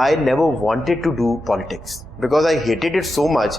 I never wanted to do politics because I hated it so much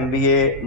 MBA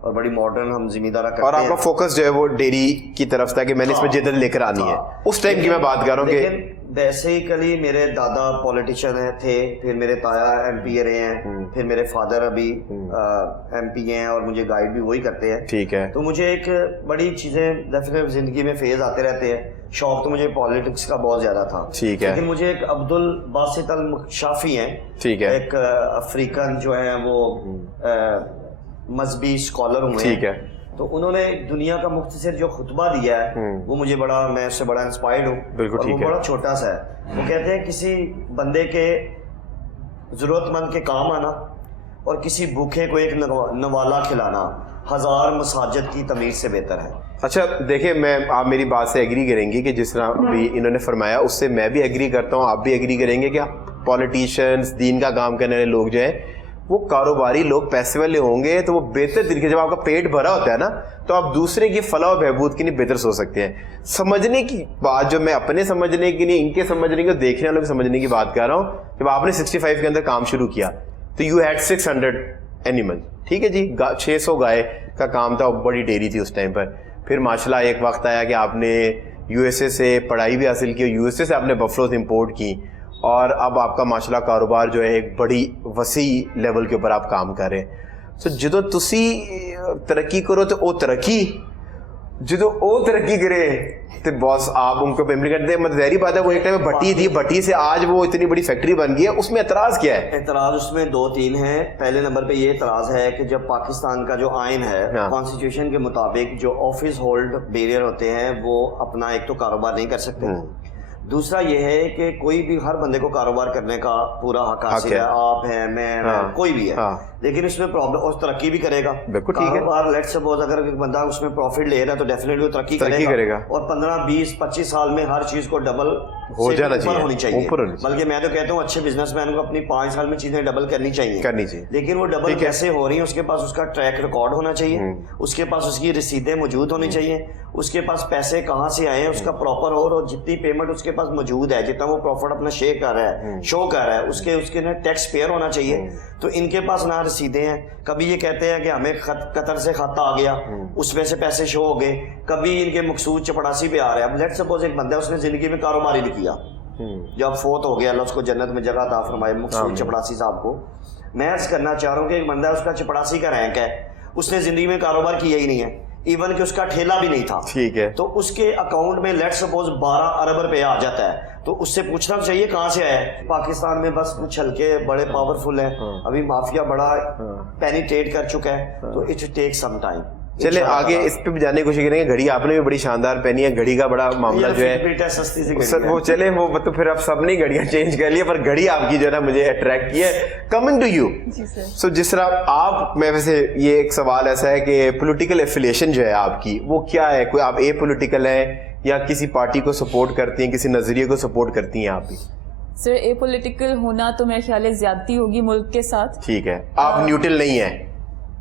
اور بڑی modern ہم زمیندارہ کرتے ہیں. اور آپ کا فوکس جو ہے وہ ڈیری کی طرف تھا کہ میں نے اس میں جدت لے کر آنی ہے, اس ٹائم کی میں بات کر رہا ہوں. کہ بیسیکلی میرے دادا پولیٹیشین تھے, پھر میرے تایا ایم پی رہے ہیں, پھر میرے فادر ابھی ایم پی ہیں اور مجھے گائیڈ بھی وہی کرتے ہیں. ٹھیک ہے. تو مجھے ایک بڑی چیزیں ڈیفینیٹ زندگی میں فیز آتے رہتے ہیں. شوق تو مجھے پالیٹکس کا بہت زیادہ تھا. ٹھیک ہے. لیکن مجھے ایک عبد الباسط المشافی ہیں, ٹھیک ہے, ایک افریقن جو ہیں وہ مذہبی اسکالر ہوئے. ٹھیک ہے. تو انہوں نے دنیا کا مختصر جو خطبہ دیا ہے وہ مجھے بڑا, میں اس سے بڑا انسپائرڈ ہوں. بالکل ٹھیک ہے. وہ بڑا چھوٹا سا ہے. وہ کہتے ہیں کسی بندے کے ضرورت مند کے کام آنا اور کسی بھوکے کو ایک نوالا کھلانا 1000 مساجد کی تعمیر سے بہتر ہے. اچھا دیکھیں, میں آپ میری بات سے ایگری کریں گی کہ جس طرح بھی انہوں نے فرمایا اس سے میں بھی ایگری کرتا ہوں, آپ بھی ایگری کریں گے کہ پولیٹیشینز, دین کا کام کرنے والے لوگ جو ہیں وہ کاروباری لوگ, پیسے والے ہوں گے تو وہ بہتر طریقے, جب آپ کا پیٹ بھرا ہوتا ہے نا تو آپ دوسرے کی فلاح و بہبود کے لیے بہتر سوچ سکتے ہیں. سمجھنے کی بات جو میں اپنے سمجھنے کی نہیں, ان کے سمجھنے کی, دیکھنے والوں کے سمجھنے کی بات کر رہا ہوں. جب آپ نے 65 کے اندر کام شروع کیا تو یو ہیڈ 600 اینیمل, ٹھیک ہے جی, 600 گائے کا کام تھا, بڑی ڈیری تھی اس ٹائم پر. پھر ماشاء اللہ ایک وقت آیا کہ آپ نے یو ایس اے سے پڑھائی بھی حاصل کی, یو ایس اے سے آپ نے بفلوز امپورٹ کی, اور اب آپ کا ماشاء اللہ کاروبار جو ہے ایک بڑی وسیع لیول کے اوپر آپ کام کر رہے ہیں. تو جدو تسی ترقی کرو تو او ترقی, جدو او ترقی کرے تو باس آپ ان کو پیمنٹ کرتے ہیں. مطلب ظاہری بات ہے وہ ایک ٹائم میں بھٹی تھی, بھٹی سے آج وہ اتنی بڑی فیکٹری بن گئی ہے. اس میں اعتراض کیا ہے؟ اعتراض اس میں 2-3 ہیں. پہلے نمبر پہ یہ اعتراض ہے کہ جب پاکستان کا جو آئین ہے, کانسٹیٹیوشن کے مطابق جو آفس ہولڈ بیریئر ہوتے ہیں وہ اپنا ایک تو کاروبار نہیں کر سکتے. دوسرا یہ ہے کہ کوئی بھی, ہر بندے کو کاروبار کرنے کا پورا حق حاصل ہے, آپ ہیں, میں کوئی بھی ہے, لیکن اس میں پرابلم, اور ترقی بھی کرے گا. کاروبار لیٹ سپوز اگر ایک بندہ اس میں پروفٹ لے رہا ہے تو ڈیفینیٹلی وہ ترقی کرے گا, اور 15-20-25 سال میں ہر چیز کو ڈبل ہو جانا ہونی چاہیے. بلکہ میں تو کہتا ہوں اچھے بزنس مین کو اپنی 5 سال میں چیزیں ڈبل کرنی چاہیے. لیکن وہ ڈبل کیسے ہو رہی ہیں, اس کے پاس اس کا ٹریک ریکارڈ ہونا چاہیے, اس کے پاس اس کی رسیدیں موجود ہونی چاہیے, اس کے پاس پیسے کہاں سے آئے ہیں اس کا پراپر, اور جتنی پیمنٹ اس کے پاس موجود ہے, جتنا وہ پروفٹ اپنا شو کر رہا ہے, اس کے ٹیکس پیئر ہونا چاہیے. تو ان کے پاس نہ رسیدیں ہیں. کبھی یہ کہتے ہیں کہ ہمیں قطر سے خط آ گیا, اس میں سے پیسے شو ہو گئے, کبھی ان کے مقصود چپڑاسی پہ آ رہے ہیں. اب لیٹ سپوز ایک بندہ اس نے زندگی میں کاروبار ہی نہیں کیا, جب فوت ہو گیا, اللہ اس کو جنت میں جگہ عطا فرمائے, مقصود چپڑاسی صاحب کو. میں عرض کرنا چاہ رہا ہوں کہ ایک بندہ اس کا چپڑاسی کا رینک ہے, اس نے زندگی میں کاروبار کیا ہی نہیں ہے, ایون کہ اس کا ٹھیلا بھی نہیں تھا, ٹھیک ہے, تو اس کے اکاؤنٹ میں لیٹ سپوز 12 ارب روپے آ جاتا ہے. تو اس سے پوچھنا چاہیے کہاں سے آیا ہے. پاکستان میں بس کچھ ہلکے بڑے پاورفل ہیں, ابھی مافیا بڑا پینیٹریٹ کر چکا ہے, تو اٹ ٹیک سم ٹائم. چلے آگے اس پہ بھی جانے کی کوشش کریں گے. گھڑی آپ نے بھی بڑی شاندار پہنی ہے, گھڑی کا بڑا معاملہ جو ہے وہ چلے, وہ تو پھر اب سب نے گھڑیاں چینج کر لی, پر گھڑی آپ کی جو ہے نا مجھے اٹریکٹ کی ہے. کمنگ ٹو یو, سو جس طرح آپ, میں ویسے یہ ایک سوال ایسا ہے کہ پولیٹیکل ایفیلیشن جو ہے آپ کی وہ کیا ہے؟ کوئی آپ اے پولیٹیکل ہیں یا کسی پارٹی کو سپورٹ کرتی ہیں, کسی نظریے کو سپورٹ کرتی ہیں آپ بھی؟ سر اے پولیٹیکل ہونا تو میرے خیال ہے زیادتی ہوگی ملک کے ساتھ. ٹھیک ہے, آپ نیوٹرل نہیں ہیں,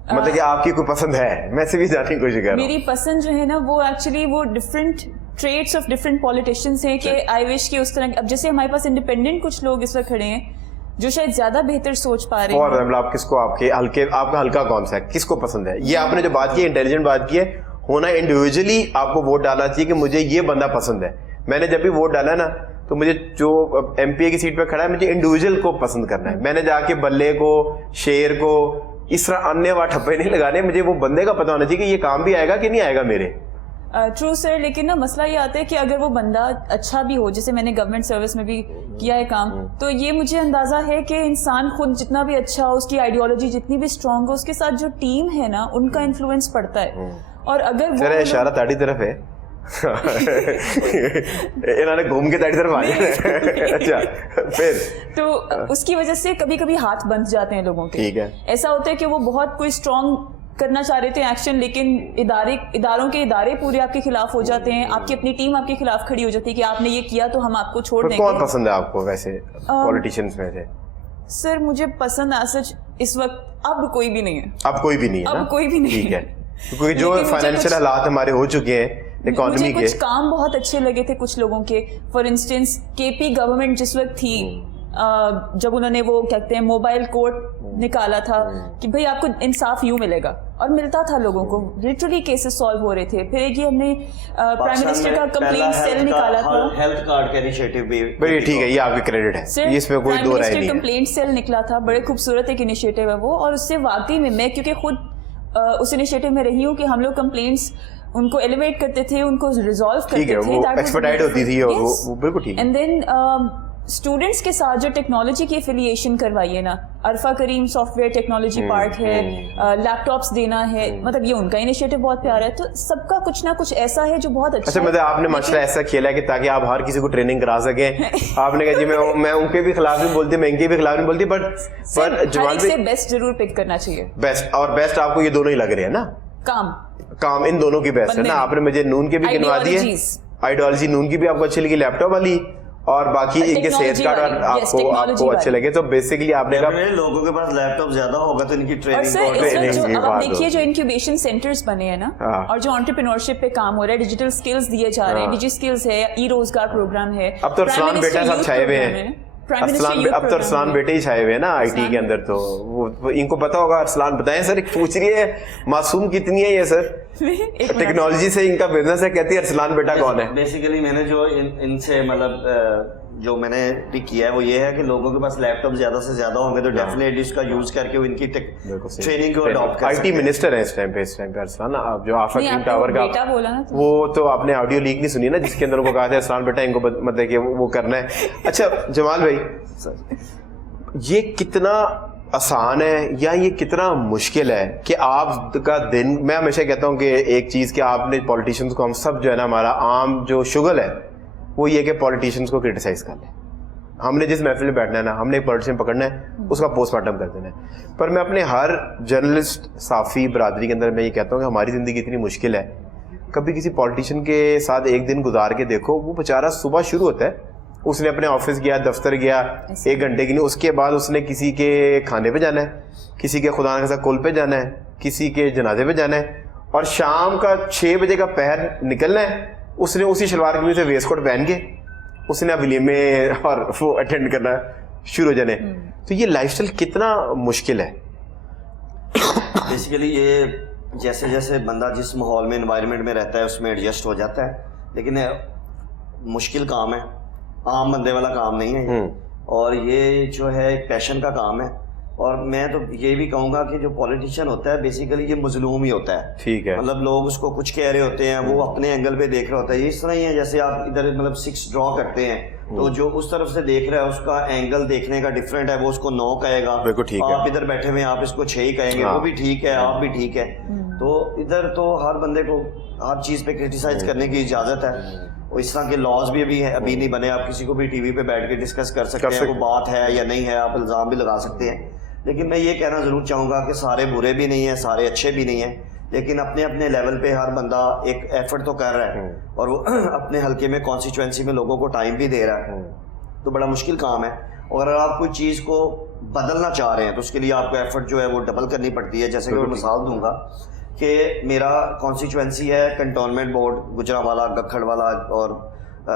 مطلب کہ آپ کی کوئی پسند ہے؟ میں سے بھی جاننے کی کوشش کر رہا ہوں. میری پسند جو ہے نا وہ ایکچولی وہ different traits of different politicians ہیں کہ آئی وش کہ اس طرح, اب جیسے ہمارے پاس انڈیپینڈنٹ کچھ لوگ اس وقت کھڑے ہیں جو شاید زیادہ بہتر سوچ پا رہے ہیں. اور مطلب آپ کس کو, آپ کے ہلکے, آپ کا ہلکا کون سا ہے, کس کو پسند ہے؟ یہ آپ نے جو بات کی انٹیلیجنٹ بات کی ہے, ہونا انڈیویجولی آپ کو ووٹ ڈالنا چاہیے کہ مجھے یہ بندہ پسند ہے. میں نے جب بھی ووٹ ڈالا نا تو مجھے جو ایم پی اے کی سیٹ پہ کھڑا ہے مجھے انڈیویجول کو پسند کرنا ہے. میں نے جا کے بلے کو, شیر کو, اس طرح انیہ وہاں ٹھپے نہیں لگانے, مجھے وہ بندے کا پتہ ہونا چاہیے کہ یہ کام بھی آئے گا کہ نہیں آئے گا میرے. ٹرو سر, لیکن نا مسئلہ یہ آتا ہے کہ اگر وہ بندہ اچھا بھی ہو, جیسے میں نے گورنمنٹ سروس میں بھی کیا ہے کام, تو یہ مجھے اندازہ ہے کہ انسان خود جتنا بھی اچھا ہو, اس کی آئیڈیالوجی جتنی بھی اسٹرانگ ہو, اس کے ساتھ جو ٹیم ہے نا ان کا انفلوئنس پڑتا ہے. اور اگر وہ اشارہ تاڑی طرف ہے, انہوں نے گھوم کے تاڑی طرف آ جانا. اچھا, پھر تو اس کی وجہ سے کبھی کبھی ہاتھ بند جاتے ہیں لوگوں کے. ٹھیک ہے, ایسا ہوتا ہے کہ وہ بہت کوئی اسٹرانگ کرنا چاہ رہے تھے ایکشن, لیکن اداروں کے ادارے پورے آپ کے خلاف ہو جاتے ہیں, آپ کی اپنی ٹیم آپ کے خلاف کھڑی ہو جاتی ہے کہ آپ نے یہ کیا تو ہم آپ کو چھوڑ دیں گے. کون پسند ہے آپ کو ویسے پولیٹیشینز میں سے؟ سر مجھے پسند ایسا اس وقت اب کوئی بھی نہیں ہے. اب کوئی بھی نہیں ہے, اب کوئی بھی نہیں. ٹھیک ہے, کیونکہ جو فائنینشیل حالات ہمارے ہو چکے ہیں اکانومی کے, کچھ کام بہت اچھے لگے تھے کچھ لوگوں کے. فار انسٹنس کے پی گورنمنٹ جس وقت تھی, جب انہوں نے وہ کہتے ہیں موبائل کورٹ نکالا تھا کہ بھائی آپ کو انصاف یوں ملے گا, اور ملتا تھا لوگوں کو, لٹرلی کیسز سالو ہو رہے تھے. پھر ایک یہ ہم نے پرائم منسٹر کا کمپلین سیل نکالا تھا, ہیلتھ کارڈ کا انیشیٹو بھی بھائی ٹھیک ہے, یہ آپ کی کریڈٹ ہے, اس میں کوئی دو رائے نہیں ہے. کمپلینٹ سیل نکلا تھا, بڑے خوبصورت ایک انیشیٹو ہے وہ, اور اس سے واقعی میں کیونکہ خود اس انیشیٹو میں رہی ہوں کہ ہم لوگ کمپلینٹس ان کو ایلیویٹ کرتے تھے, ان کو ریزالو کرتے تھے, ایکسپرٹائٹ ہوتی تھی, اور وہ بالکل ٹھیک ہے. اینڈ دین اسٹوڈنٹس کے ساتھ جو ٹیکنالوجی کی ایفیلیشن کروائی نا, عرفہ کریم سافٹ ویئر ٹیکنالوجی پارک ہے, لیپ ٹاپس دینا ہے, مطلب یہ ان کا انیشیٹو بہت پیارا ہے. تو سب کا کچھ نہ کچھ ایسا ہے جو بہت اچھا ہے. مطلب آپ نے معاشرہ ایسا کھیلا ہے کہ تاکہ آپ ہر کسی کو ٹریننگ کرا سکیں. آپ نے کہا جی میں ان کے بھی خلاف نہیں بولتی, میں ان کے بھی خلاف نہیں بولتی, پر جمال سے بیسٹ ضرور پک کرنا چاہیے. بیسٹ اور بیسٹ آپ کو یہ دونوں ہی لگ رہے ہیں نا, کام ان دونوں کی بیسٹ ہے نا. آپ نے مجھے نون کے بھی گنوا دیے, آئیڈیالوجی نون کی بھی آپ کو اچھی لگی, لیپ ٹاپ والی, اور باقی ان کے صحت کارڈ آپ کو اچھے لگے. تو بیسیکلی آپ نے کہا لوگوں کے پاس لیپ ٹاپ زیادہ ہوگا تو ان کی ٹریننگ. آپ دیکھیے جو انکیوبیشن سینٹرز بنے ہیں نا, اور جو انٹرپرینورشپ پہ کام ہو رہا ہے, ڈیجیٹل سکلز دیے جا رہے ہیں, ڈیجی سکلز ہے, ای روزگار پروگرام ہے. اب تو ارسلان بیٹا صاحب چھائے ہوئے ہیں, اب تو ارسلان بیٹے ہی چھائے ہوئے ہیں نا آئی ٹی کے اندر. تو وہ ان کو پتا ہوگا. ارسلان بتائیں سر, پوچھ رہی ہے معصوم کتنی ہے یہ سر, ٹیکنالوجی سے ان کا بزنس ہے, کہتی ہے ارسلان بیٹا کون ہے. بیسیکلی میں نے جو ان سے مطلب جو میں نے بھی کیا ہے وہ یہ ہے کہ لوگوں کے پاس لیپ ٹاپ زیادہ سے زیادہ ہوں گے تو ڈیفینیٹلی اس کا یوز کر کے ان کی ٹریننگ کو اڈاپٹ کر آئی ٹی منسٹر ہے اس ٹائم پہ ارسلان. اب جو آفا کریم ٹاور کا وہ تو آپ نے آڈیو لیک نہیں سنی نا, جس کے اندر ان کو کہا تھا ارسلان بیٹا ان کو مطلب کہ وہ کرنا ہے. اچھا جمال بھائی, یہ کتنا آسان ہے یا یہ کتنا مشکل ہے کہ آپ کا دن, میں ہمیشہ کہتا ہوں کہ ایک چیز کہ آپ نے پولیٹیشینس کو, ہم سب جو ہے نا ہمارا عام جو شغل ہے وہ یہ کہ پولیٹیشینس کو کرٹیسائز کر لیں. ہم نے جس محفل میں بیٹھنا ہے نا, ہم نے ایک پولیٹیشین پکڑنا ہے, اس کا پوسٹ مارٹم کر دینا ہے. پر میں اپنے ہر جرنلسٹ صحافی برادری کے اندر میں یہ کہتا ہوں کہ ہماری زندگی اتنی مشکل ہے, کبھی کسی پولیٹیشین کے ساتھ ایک دن گزار کے دیکھو, وہ بیچارہ صبح شروع ہوتا ہے, اس نے اپنے آفس گیا, دفتر گیا 1 گھنٹے کے لیے, اس کے بعد اس نے کسی کے کھانے پہ جانا ہے, کسی کے خدا نخواستہ کول پہ جانا ہے, کسی کے جنازے پہ جانا ہے, اور شام کا 6 بجے کا پہر نکلنا ہے. اس نے اسی شلوار قمیض سے ویسٹ کوٹ پہن کے اس نے ولیمے اور وہ اٹینڈ کرنا شروع ہو جانے. تو یہ لائف اسٹائل کتنا مشکل ہے. بیسیکلی یہ جیسے جیسے بندہ جس ماحول میں انوائرمنٹ میں رہتا ہے اس میں ایڈجسٹ ہو جاتا ہے, لیکن مشکل کام ہے, عام بندے والا کام نہیں ہے. اور یہ جو ہے ایک پیشن کا کام ہے, اور میں تو یہ بھی کہوں گا کہ جو پولیٹیشین ہوتا ہے بیسیکلی یہ مظلوم ہی ہوتا ہے. ٹھیک ہے, مطلب لوگ اس کو کچھ کہہ رہے ہوتے ہیں, وہ اپنے اینگل پہ دیکھ رہا ہوتا ہے. اس طرح ہی ہے جیسے آپ ادھر مطلب 6 ڈرا کرتے ہیں, تو جو اس طرف سے دیکھ رہا ہے اس کا اینگل دیکھنے کا ڈفرینٹ ہے, وہ اس کو 9 کہے گا, آپ ادھر بیٹھے ہوئے آپ اس کو 6 ہی کہیں گے, وہ بھی ٹھیک ہے, آپ بھی ٹھیک ہے. تو ادھر تو ہر بندے کو ہر چیز پہ کرٹیسائز کرنے کی اجازت ہے. اس طرح کے لاز بھی ابھی نہیں بنے, آپ کسی کو بھی ٹی وی پہ بیٹھ کے ڈسکس کر سکتے ہیں, وہ بات ہے یا نہیں ہے, آپ الزام بھی لگا سکتے ہیں. لیکن میں یہ کہنا ضرور چاہوں گا کہ سارے برے بھی نہیں ہیں, سارے اچھے بھی نہیں ہیں, لیکن اپنے اپنے لیول پہ ہر بندہ ایک ایفرٹ تو کر رہا ہے, اور وہ اپنے حلقے میں کانسٹیچوئنسی میں لوگوں کو ٹائم بھی دے رہا ہے. تو بڑا مشکل کام ہے, اور اگر آپ کوئی چیز کو بدلنا چاہ رہے ہیں تو اس کے لیے آپ کو ایفرٹ جو ہے وہ ڈبل کرنی پڑتی ہے. جیسے کہ میں مثال دوں گا کہ میرا کانسٹیچوئنسی ہے کنٹونمنٹ بورڈ گجرانوالہ گکھڑ والا, اور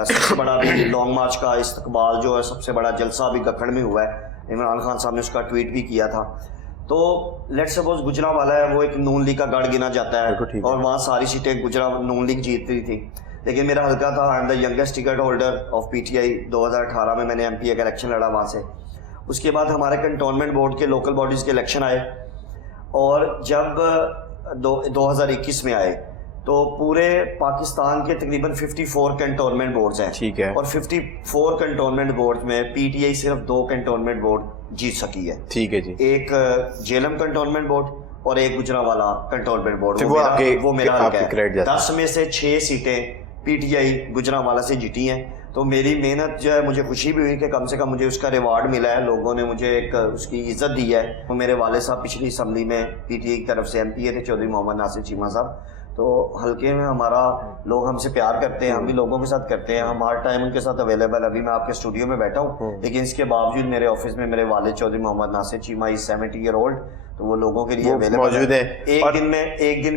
سب سے بڑا بھی لانگ مارچ کا استقبال جو ہے سب سے بڑا جلسہ بھی گکھڑ میں ہوا ہے. عمران خان صاحب نے اس کا ٹویٹ بھی کیا تھا. تو لیٹ سپوز گجرانوالہ ہے, وہ ایک نون لیگ کا گڑھ گنا جاتا ہے, اور وہاں ساری سیٹیں نون لیگ جیت رہی تھی. لیکن میرا حلقہ تھا, I am the youngest ticket holder of P T I, 2018 میں نے MP کا الیکشن لڑا وہاں سے. اس کے بعد ہمارے کنٹونمنٹ بورڈ کے لوکل باڈیز کے الیکشن آئے, اور جب 2021 میں آئے تو پورے پاکستان کے تقریباً 54 کنٹونمنٹ بورڈز ہیں. ٹھیک ہے, اور 54 کنٹونمنٹ بورڈ میں پی ٹی آئی صرف 2 کنٹونمنٹ بورڈ جیت سکی ہے. ٹھیک ہے جی, ایک جیلم کنٹونمنٹ بورڈ اور ایک گجرانوالہ کنٹونمنٹ بورڈ. وہ میرا ہے 10 میں سے 6 سیٹیں پی ٹی آئی گجرانوالہ سے جیتی ہیں. تو میری محنت جو ہے, مجھے خوشی بھی ہوئی کہ کم سے کم مجھے اس کا ریوارڈ ملا ہے, لوگوں نے مجھے ایک اس کی عزت دی ہے. وہ میرے والد صاحب پچھلی اسمبلی میں پی ٹی آئی کی طرف سے MP تھے, چودھری محمد ناصر چیمہ صاحب. تو حلقے میں ہمارا لوگ ہم سے پیار کرتے ہیں, ہم بھی لوگوں کے ساتھ کرتے ہیں, ہم ہر ٹائم ان کے ساتھ اویلیبل. ابھی میں آپ کے اسٹوڈیو میں بیٹھا ہوں, لیکن اس کے باوجود میرے آفس میں میرے والد چودھری محمد ناصر چیمہ از 70 ایئر اولڈ, تو وہ لوگوں کے لیے اویلیبل موجود ہے. ایک دن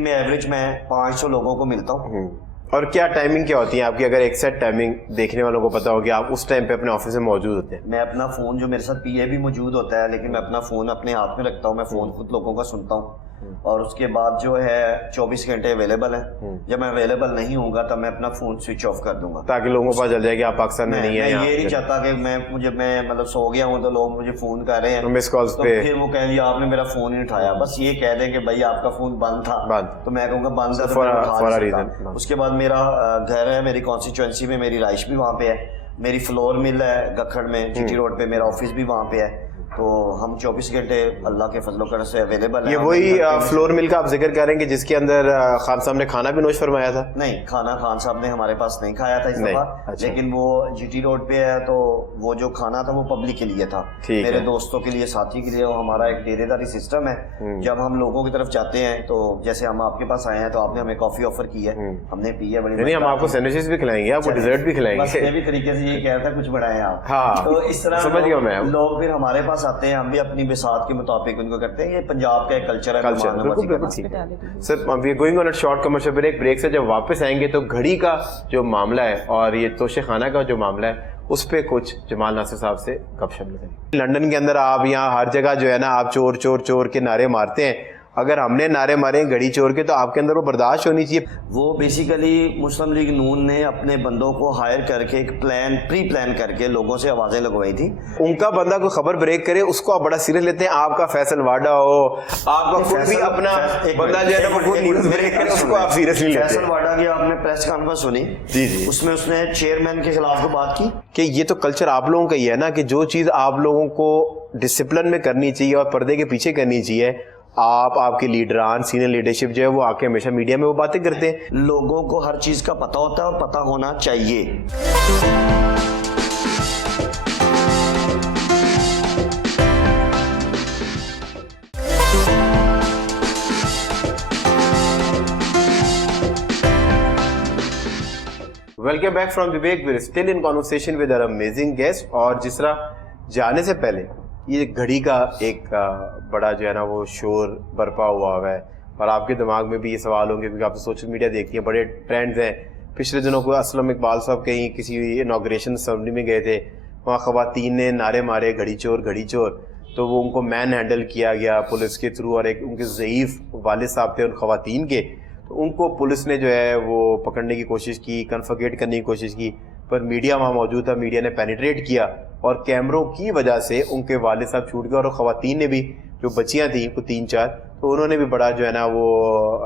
میں ایوریج میں 500 لوگوں کو ملتا ہوں, اور کیا ٹائمنگ کیا ہوتی ہے آپ کی؟ اگر ایک سیٹ ٹائمنگ دیکھنے والوں کو پتا ہو کہ آپ اس ٹائم پہ اپنے آفس میں موجود ہوتے ہیں. میں اپنا فون جو میرے ساتھ پی اے بھی موجود ہوتا ہے لیکن میں اپنا فون اپنے ہاتھ میں رکھتا ہوں, میں فون خود لوگوں کا سنتا ہوں اور اس کے بعد جو ہے 24 گھنٹے اویلیبل ہے. جب میں اویلیبل نہیں ہوں گا تب میں اپنا فون سوئچ آف کر دوں گا تاکہ لوگوں کو پتا چل جائے کہ آپ پاکستان میں نہیں ہیں. میں یہ نہیں چاہتا کہ میں مطلب سو گیا ہوں تو لوگ مجھے فون کر رہے ہیں مس کالز تو پہ پھر وہ کہیں گے آپ نے میرا فون نہیں اٹھایا. بس یہ کہہ دیں کہ بھائی آپ کا فون بند تھا تو میں کہوں گا بند ہے تو میں اٹھا نہیں سکتا. اس کے بعد میرا گھر ہے, میری کانسٹیچوئنسی میں میری رہائش بھی وہاں پہ ہے, میری فلور مل ہے گکھڑ میں جی ٹی روڈ پہ, میرا آفس بھی وہاں پہ ہے. تو ہم 24 گھنٹے اللہ کے فضل و کرم سے اویلیبل ہیں. یہ وہی فلور مل کا آپ ذکر کر رہے ہیں کہ جس کے اندر خان صاحب نے کھانا بھی نوش فرمایا تھا؟ نہیں, کھانا خان صاحب نے ہمارے پاس نہیں کھایا تھا اس دفعہ, لیکن وہ جی ٹی روڈ پہ ہے تو وہ جو کھانا تھا وہ پبلک کے لیے تھا, میرے دوستوں کے لیے, ساتھی کے لیے. وہ ہمارا ایک ڈیرے داری سسٹم ہے, جب ہم لوگوں کی طرف جاتے ہیں تو جیسے ہم آپ کے پاس آئے ہیں تو آپ نے ہمیں کافی آفر کی ہے, ہم نے پی ہے, بڑی ہم آپ کو سینڈوچز بھی کھلائیں گے, آپ کو ڈیزرٹ بھی کھلائیں گے. میں بھی طریقے سے یہ کہہ رہا تھا کچھ بڑھائیں آپ. ہاں تو اس طرح سمجھ گیا میں. لوگ پھر ہمارے پاس آتے ہیں, ہم بھی اپنی بساط کے مطابق ان کو کرتے ہیں. یہ پنجاب کا ایک کلچر ہے. Sir we are going on a short commercial break سے جب واپس آئیں گے تو گھڑی کا جو معاملہ ہے اور یہ توشے خانہ کا جو معاملہ ہے اس پہ کچھ جمال ناصر صاحب سے گپ شپ لگیں. لنڈن کے اندر آپ یہاں ہر جگہ جو ہے نا آپ چور چور چور کے نعرے مارتے ہیں, اگر ہم نے نعرے مارے گھڑی چور کے تو آپ کے اندر وہ برداشت ہونی چاہیے. وہ بیسیکلی مسلم لیگ نون نے اپنے بندوں کو ہائر کر کے ایک پری پلان کر کے لوگوں سے آوازیں لگوائی تھی. ان کا بندہ کوئی خبر بریک کرے اس کو آپ بڑا سیریس لیتے ہیں. آپ کا فیصل واڈا ہو, آپ کا کوئی بھی اپنا بندہ جو ہے وہ نیوز بریک کرے اس کو آپ سیریس نہیں لیتے. فیصل واڈا کی آپ نے پریس کانفرنس سنی؟ جی اس میں اس نے چیئرمین کے خلاف تو بات کی کہ یہ تو کلچر آپ لوگوں کا ہی ہے نا کہ جو چیز آپ لوگوں کو ڈسپلن میں کرنی چاہیے اور پردے کے پیچھے کرنی چاہیے, آپ کے لیڈران سینئر لیڈرشپ جو ہے وہ آ کے ہمیشہ میڈیا میں وہ باتیں کرتے ہیں. لوگوں کو ہر چیز کا پتہ ہوتا ہے اور پتہ ہونا چاہیے. Welcome back from Vivek, we are still in conversation with our amazing guest. اور جس طرح جانے سے پہلے یہ گھڑی کا ایک بڑا جو ہے نا وہ شور برپا ہوا ہے اور آپ کے دماغ میں بھی یہ سوال ہوں گے کیونکہ آپ تو سوشل میڈیا دیکھتی ہیں, بڑے ٹرینڈز ہیں. پچھلے دنوں کو اسلم اقبال صاحب کہیں کسی انوگریشن سرمنی میں گئے تھے, وہاں خواتین نے نعرے مارے گھڑی چور گھڑی چور, تو وہ ان کو مین ہینڈل کیا گیا پولیس کے تھرو, اور ایک ان کے ضعیف والد صاحب تھے ان خواتین کے, تو ان کو پولیس نے جو ہے وہ پکڑنے کی کوشش کی, کنفرگیٹ کرنے کی کوشش کی, پر میڈیا وہاں موجود تھا, میڈیا نے پینیٹریٹ کیا اور کیمروں کی وجہ سے ان کے والد صاحب چھوٹ گئے. اور خواتین نے بھی جو بچیاں تھیں وہ 3-4, تو انہوں نے بھی بڑا جو ہے نا وہ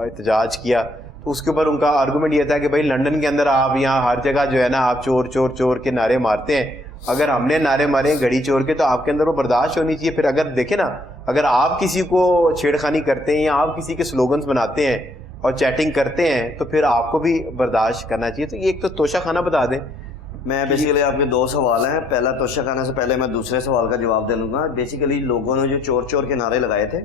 احتجاج کیا. تو اس کے اوپر ان کا آرگومنٹ یہ تھا کہ بھائی لنڈن کے اندر آپ یہاں ہر جگہ جو ہے نا آپ چور چور چور کے نعرے مارتے ہیں, اگر ہم نے نعرے مارے گھڑی چور کے تو آپ کے اندر وہ برداشت ہونی چاہیے. پھر اگر دیکھیں نا, اگر آپ کسی کو چھیڑخانی کرتے ہیں یا آپ کسی کے سلوگنز بناتے ہیں اور چیٹنگ کرتے ہیں تو پھر آپ کو بھی برداشت کرنا چاہیے. تو یہ ایک تو توشہ خانہ بتا دیں. میں بیسیکلی آپ کے 2 سوال ہیں. پہلا توشہ خانے سے پہلے میں دوسرے سوال کا جواب دے لوں گا. بیسیکلی لوگوں نے جو چور چور کے نعرے لگائے تھے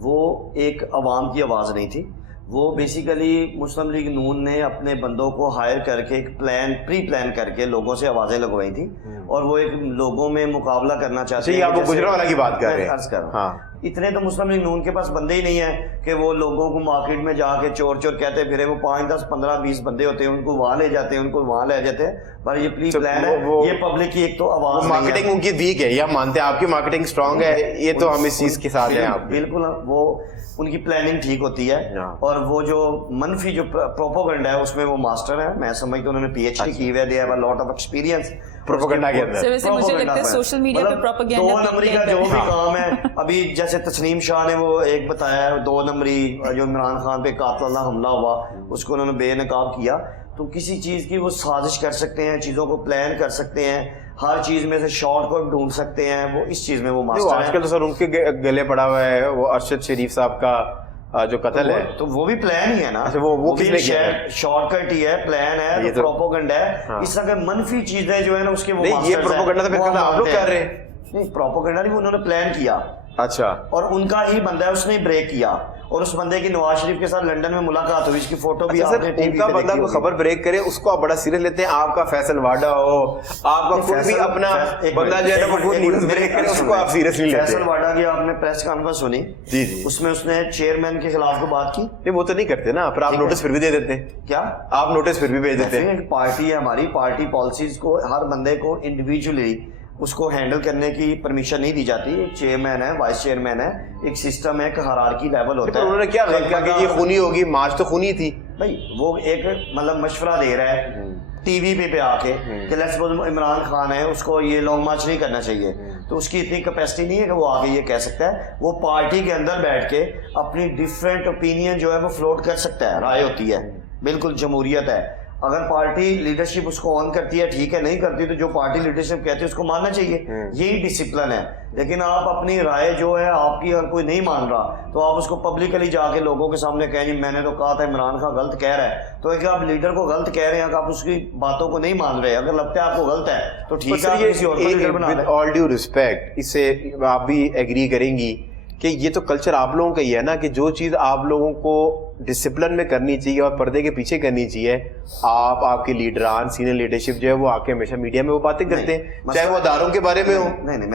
وہ ایک عوام کی آواز نہیں تھی, وہ بیسیکلی مسلم لیگ نون نے اپنے بندوں کو ہائر کر کے ایک پری پلان کر کے لوگوں سے آوازیں لگوائی تھی اور وہ ایک لوگوں میں مقابلہ کرنا چاہتے ہیں. آپ گجرانوالہ کی بات کر رہے ہیں. اتنے تو مسلم لیگ نون کے پاس بندے ہی نہیں ہیں کہ وہ لوگوں کو مارکیٹ میں جا کے چور چور کہتے پھرے. وہ 5, 10, 15, 20 بندے ہوتے ہیں, ان کو وہاں لے جاتے ہیں, ان کو وہاں لے جاتے ہیں. پر یہ پری پلان ہے, یہ پبلک کی ایک تو آواز, مارکیٹنگ ان کی ویک ہے یا مانتے ہیں آپ کی مارکیٹنگ اسٹرانگ ہے, یہ تو ہم اس چیز کے ساتھ ہیں. بالکل, وہ ان کی پلاننگ ٹھیک ہوتی ہے اور وہ جو منفی جو پروپوگنڈا ہے اس میں وہ ماسٹر ہے. میں سمجھتا ہوں انہوں نے PhD کی ہوئی ہے, they have a lot of experience propaganda کے اندر. مجھے لگتا ہے سوشل میڈیا پہ پروپیگنڈا 2 نمبری کا جو بھی کام ہے. ابھی جیسے تسنیم شاہ نے وہ ایک بتایا ہے 2 نمبری جو عمران خان پہ قاتلانہ حملہ ہوا, اس کو انہوں نے بے نقاب کیا. تو کسی چیز کی وہ سازش کر سکتے ہیں, چیزوں کو پلان کر سکتے ہیں, ہر چیز میں سے شارٹ کٹ ڈھونڈ سکتے ہیں. وہ اس چیز میں وہ ماسٹر ہیں. آج کل تو سر ان کے گلے پڑا ہوا ہے وہ ارشد شریف صاحب کا جو قتل ہے, تو وہ بھی پلان ہی ہے نا. وہ کس نے کیا ہے؟ شارٹ کٹ ہی ہے, پلان ہے, پروپوگنڈا ہے. اس طرح کے منفی چیزیں جو ہے نا اس کے وہ یہ پروپوگنڈا تو پھر آپ لوگ کر رہے ہیں. نہیں, پروپوگنڈا نہیں, انہوں نے پلان کیا. اچھا, اور ان کا ہی بندہ ہے, اس نے بریک کیا. اور اس بندے کی نواز شریف کے ساتھ لنڈن میں ملاقات ہوئی, اس کی فوٹو بھی سر ان کا بندہ کوئی خبر بریک کرے اس کو آپ بڑا سیریس لیتے ہیں. آپ کا فیصل واڈا ہو, آپ کا کوئی بھی اپنا بندہ جو ہے وہ نیوز بریک کرے اس کو آپ سیریس نہیں لیتے. فیصل واڈا کی آپ نے پریس کانفرنس سنی, جی جی, اس میں اس نے چیئرمین کے خلاف کو بات کی. نہیں وہ تو نہیں کرتے نا, پر آپ نوٹس پھر بھی دے دیتے ہیں. کیا آپ نوٹس پھر بھی بھیج دیتے ہیں؟ پارٹی ہے ہماری, پارٹی پالیسیز کو ہر بندے کو انڈیویجولی اس کو ہینڈل کرنے کی پرمیشن نہیں دی جاتی. ایک چیئرمین ہے, وائس چیئرمین ہے, ایک سسٹم ہے, ایک ہرارکی لیول ہوتا ہے. انہوں نے کیا کہا کہ یہ خونی ہوگی, مارچ تو خونی تھی بھائی. وہ ایک مطلب مشورہ دے رہا ہے ٹی وی پہ آ کے کہ لیٹس سپوز عمران خان ہے, اس کو یہ لانگ مارچ نہیں کرنا چاہیے, تو اس کی اتنی کیپیسٹی نہیں ہے کہ وہ آگے یہ کہہ سکتا ہے. وہ پارٹی کے اندر بیٹھ کے اپنی ڈفرینٹ اوپینین جو ہے وہ فلوٹ کر سکتا ہے, رائے ہوتی ہے, بالکل جمہوریت ہے. اگر پارٹی لیڈرشپ اس کو آن کرتی ہے ٹھیک ہے, نہیں کرتی تو جو پارٹی لیڈرشپ کہتی ہے اس کو ماننا چاہیے, یہی ڈسپلن ہے. لیکن آپ اپنی رائے جو ہے آپ کی اگر کوئی نہیں مان رہا تو آپ اس کو پبلکلی جا کے لوگوں کے سامنے کہیں جی میں نے تو کہا تھا عمران خان غلط کہہ رہا ہے, تو ایک آپ لیڈر کو غلط کہہ رہے ہیں کہ آپ اس کی باتوں کو نہیں مان رہے, اگر لگتا ہے آپ کو غلط ہے تو ٹھیک ہے کسی اور کو لیڈر بنا لیں. آل ڈیو ریسپیکٹ, اس سے آپ بھی ایگری کریں گی کہ یہ تو کلچر آپ لوگوں کا ہی ہے نا کہ جو چیز آپ لوگوں کو ڈسپلن میں کرنی چاہیے اور پردے کے پیچھے کرنی چاہیے, آپ کے لیڈران سینئر لیڈرشپ جو ہے وہ آ کے ہمیشہ میڈیا میں وہ باتیں کرتے ہیں, چاہے وہ اداروں کے بارے میں ہو,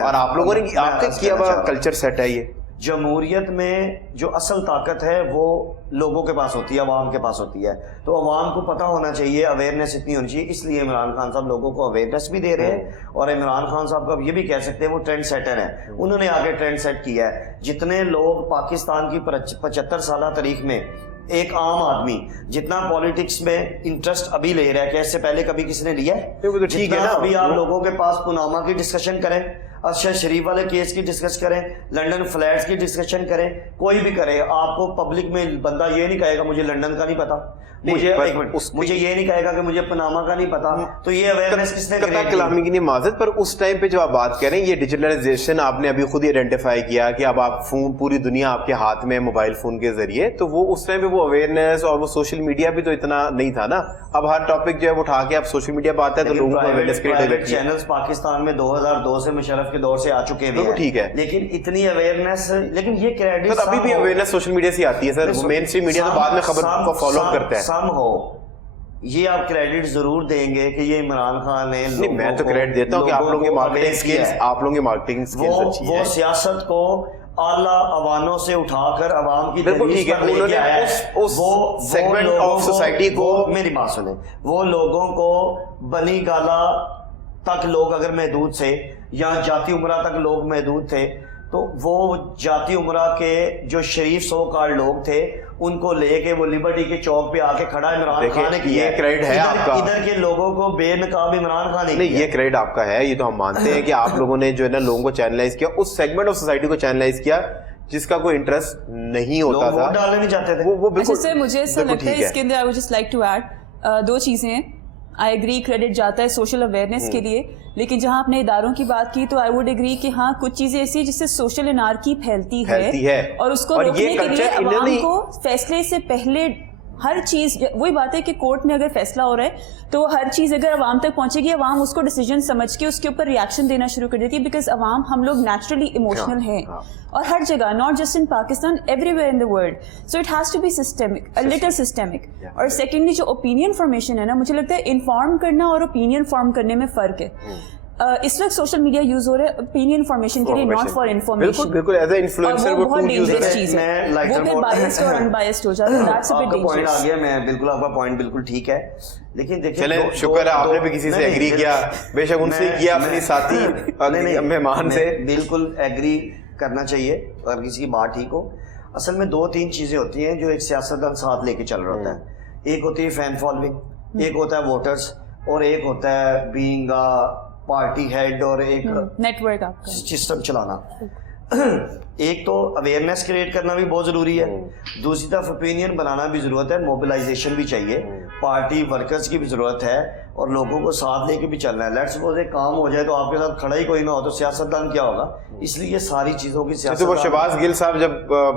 اور آپ لوگوں نے آپ کا کیا ہوا کلچر سیٹ ہے. یہ جمہوریت میں جو اصل طاقت ہے وہ لوگوں کے پاس ہوتی ہے, عوام کے پاس ہوتی ہے, تو عوام کو پتہ ہونا چاہیے, اویئرنیس اتنی ہونی چاہیے. اس لیے عمران خان صاحب لوگوں کو اویئرنیس بھی دے رہے ہیں, اور عمران خان صاحب کو اب یہ بھی کہہ سکتے ہیں وہ ٹرینڈ سیٹر ہیں, انہوں نے آگے ٹرینڈ سیٹ کیا ہے. جتنے لوگ پاکستان کی 75 سالہ تاریخ میں ایک عام آدمی جتنا پالیٹکس میں انٹرسٹ ابھی لے رہا ہے کہ اس سے پہلے کبھی کسی نے لیا ہے, جتنا ابھی آپ لوگوں کے پاس پناما کی ڈسکشن کریں, ارشد شریف والے کیس کی ڈسکس کریں, لنڈن فلیٹس کی ڈسکشن کریں, کوئی بھی کرے, آپ کو پبلک میں بندہ یہ نہیں کہے گا مجھے لنڈن کا نہیں پتا, مجھے یہ نہیں کہے گا کہ مجھے پناما کا نہیں پتا. تو یہ اویئرنیس کس نے کریٹ کلامی کی نہیں معذرت, پر اس ٹائم پہ جو آپ بات کر رہے ہیں یہ ڈیجیٹلائزیشن آپ نے ابھی خود ہی آئیڈینٹیفائی کیا کہ اب آپ فون, پوری دنیا آپ کے ہاتھ میں موبائل فون کے ذریعے, تو وہ اس ٹائم پہ وہ اویئرنیس اور وہ سوشل میڈیا بھی تو اتنا نہیں تھا نا. اب ہر ٹاپک جو ہے وہ اٹھا کے اب سوشل میڈیا پہ آتا ہے تو لوگوں کو اویئرنیس کریٹ ہو جاتی ہے. چینلز پاکستان میں 2002 سے مشرف کے دور سے آ چکے ہیں, ٹھیک ہے, لیکن اتنی اویئرنیس, لیکن یہ کریڈٹ ابھی بھی اویئرنیس سوشل میڈیا سے آتی ہے سر, مین اسٹریم میڈیا تو بعد میں خبر کو فالو اپ کرتا ہے. سم ہو یہ آپ کریڈٹ ضرور دیں گے کہ یہ عمران خان نے, نہیں میں تو کریڈٹ دیتا ہوں کہ آپ لوگوں کی مارکیٹنگ سکلز, آپ لوگوں کی مارکیٹنگ سکلز اچھی ہیں. وہ سیاست کو اعلیٰ عوانوں سے اٹھا کر عوام کی بالکل ٹھیک ہے, انہوں نے اس سیگمنٹ آف سوسائٹی کو, میری بات سنیں, وہ لوگوں کو بنی گالا تک لوگ اگر محدود تھے یا جاتی عمرہ تک لوگ محدود تھے, تو وہ جاتی عمرہ کے جو شریف سو کارڈ لوگ تھے ان کو لے کے وہ لبرٹی کے چوک پہ آ کے کھڑا عمران خان نے کیا. یہ کریڈٹ ہے آپ کا, ادھر کے لوگوں کو بے نقاب عمران خان نے نہیں, یہ کریڈٹ آپ کا ہے, یہ تو ہم مانتے ہیں کہ آپ لوگوں نے جو ہے نا لوگوں کو چینلائز کیا, اس سیگمنٹ آف سوسائٹی کو چینلائز کیا جس کا کوئی انٹرسٹ نہیں ہوتا تھا, ووٹ ڈالنے نہیں چاہتے تھے. وہ بالکل سر مجھے ایسا لگتا ہے اس کے اندر I would just like to add دو چیزیں ہیں. آئی اگری کریڈٹ جاتا ہے سوشل اویئرنیس کے لیے, لیکن جہاں آپ نے اداروں کی بات کی تو آئی ووڈ اگری کہ ہاں کچھ چیزیں ایسی ہیں جس سے سوشل انارکی پھیلتی ہے, اور اس کو روکنے کے لیے عوام کو فیصلے سے پہلے ہر چیز, وہی بات ہے کہ کورٹ میں اگر فیصلہ ہو رہا ہے تو ہر چیز اگر عوام تک پہنچے گی, عوام اس کو ڈیسیجن سمجھ کے اس کے اوپر ریئیکشن دینا شروع کر دیتی ہے, بیکاز عوام ہم لوگ نیچرلی ایموشنل ہیں, اور ہر جگہ, not just in Pakistan, everywhere in the world. So it has to be systemic, little systemic. اور سیکنڈلی جو اوپینین فارمیشن ہے نا, مجھے لگتا ہے انفارم کرنا اور اوپینین فارم کرنے میں فرق ہے. اس وقت سوشل میڈیا یوز ہو رہا ہے اوپینین فارمیشن کے لیے, ناٹ فار انفارمیشن. بالکل ایز اے انفلوئنسر وہ بہت ڈینجرس چیز ہے, وہ پھر بائسڈ اور انبائسڈ ہو جاتا ہے. دیٹس ا بٹ پوائنٹ آ گیا, میں بالکل آپ کا پوائنٹ بالکل ٹھیک ہے, لیکن دیکھیں چلیں شکر ہے آپ نے بھی کسی سے ایگری کیا, بے شک ان سے کیا اپنی ساتھی مہمان سے, بالکل ایگری کرنا چاہیے اگر کسی کی بات ٹھیک ہو. اصل میں 2-3 چیزیں ہوتی ہیں جو ایک سیاستدان ساتھ لے کے چل رہا ہوتا ہے. ایک ہوتی ہے فین فالوئنگ, ایک ہوتا ہے ووٹرز, اور ایک ہوتا ہے بینگ پارٹی ہیڈ اور ایک نیٹ ورک آپ کا سسٹم چلانا. ایک تو اویئرنیس کریٹ کرنا بھی بہت ضروری ہے, دوسری طرف اوپینین بنانا بھی ضرورت ہے, موبلائزیشن بھی چاہیے, پارٹی ورکرز کی بھی ضرورت ہے, اور لوگوں کو ساتھ لے کے بھی چلنا ہے. لیٹس سپوز ایک کام ہو جائے تو آپ کے ساتھ کھڑا ہی کوئی نہ ہو تو سیاستدان کیا ہوگا. اس لیے ساری چیزوں کی سیاست. تو شہباز گل صاحب جب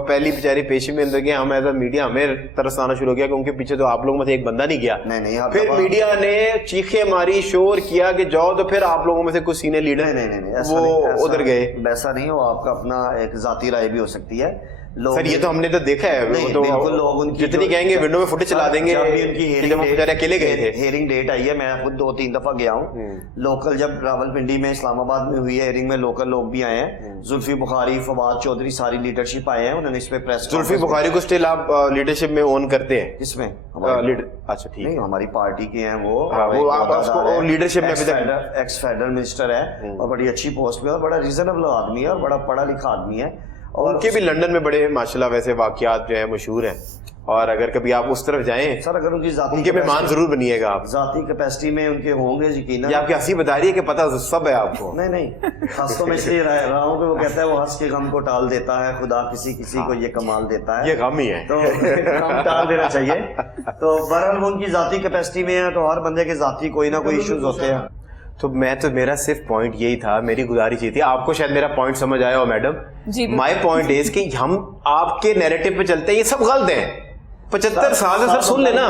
پہلی بیچاری پیشی میں اندر گئے, ہم ایز اے میڈیا ہمیں ترس آنا شروع ہو گیا کہ ان کے پیچھے تو آپ لوگوں میں سے ایک بندہ نہیں گیا. پھر میڈیا نے چیخیں ماری, شور کیا کہ جاؤ, تو پھر آپ لوگوں میں سے کچھ سینئر لیڈر نہیں وہ ادھر گئے. ویسا نہیں ہو, آپ کا اپنا ایک ذاتی رائے بھی ہو سکتی ہے, سر یہ تو ہم نے تو دیکھا ہے, وہ تو بالکل لوگ ان کی جتنی کہیں گے ونڈو میں فوٹیج چلا دیں گے. جب بھی ان کی جب ہم بیچارے اکیلے گئے تھے, ہیئرنگ ڈیٹ آئی ہے, میں خود 2-3 دفعہ گیا ہوں لوکل, جب راولپنڈی میں اسلام آباد میں ہوئی ہے ہیئرنگ میں لوکل لوگ بھی آئے ہیں, زلفی بخاری, فواد چودھری, ساری لیڈرشپ آئے ہیں, انہوں نے اس پہ پریس. زلفی بخاری کو اسٹل آپ لیڈرشپ میں اون کرتے ہیں؟ کس میں؟ اچھا ٹھیک ہے, ہماری پارٹی کے ہیں وہ آپ اس کو لیڈرشپ میں ایکس فیڈرل منسٹر ہے اور بڑی اچھی پوسٹ پہ اور بڑا ریزنیبل آدمی ہے اور بڑا پڑھا لکھا آدمی ہے. اور ان کے بھی لنڈن میں بڑے ماشاءاللہ ویسے واقعات جو ہیں مشہور ہیں, اور اگر کبھی آپ اس طرف جائیں سر, اگر ان کی ذاتی ان کے مہمان ضرور بنیے گا آپ. ذاتی کیپیسٹی میں ان کے ہوں گے یقیناً. یہ آپ کی ہنسی بتا رہی ہے کہ پتہ سب ہے آپ کو؟ نہیں ہنس تو میں اس لیے رہا ہوں کہ وہ کہتا ہے وہ ہنس کے غم کو ٹال دیتا ہے خدا, کسی کو یہ کمال دیتا ہے, یہ غم ہی ہے تو غم ٹال دینا چاہیے. تو بہرحال وہ ان کی ذاتی کیپیسٹی میں ہے, تو ہر بندے کے ذاتی کوئی نہ کوئی ایشوز ہوتے ہیں. تو میرا صرف پوائنٹ یہی تھا, میری گزارش یہ تھی, آپ کو شاید میرا پوائنٹ سمجھ آیا ہو میڈم. مائی پوائنٹ از کہ ہم آپ کے نیریٹو پہ چلتے ہیں, یہ سب غلط ہیں. 75 سال سے سر سن لینا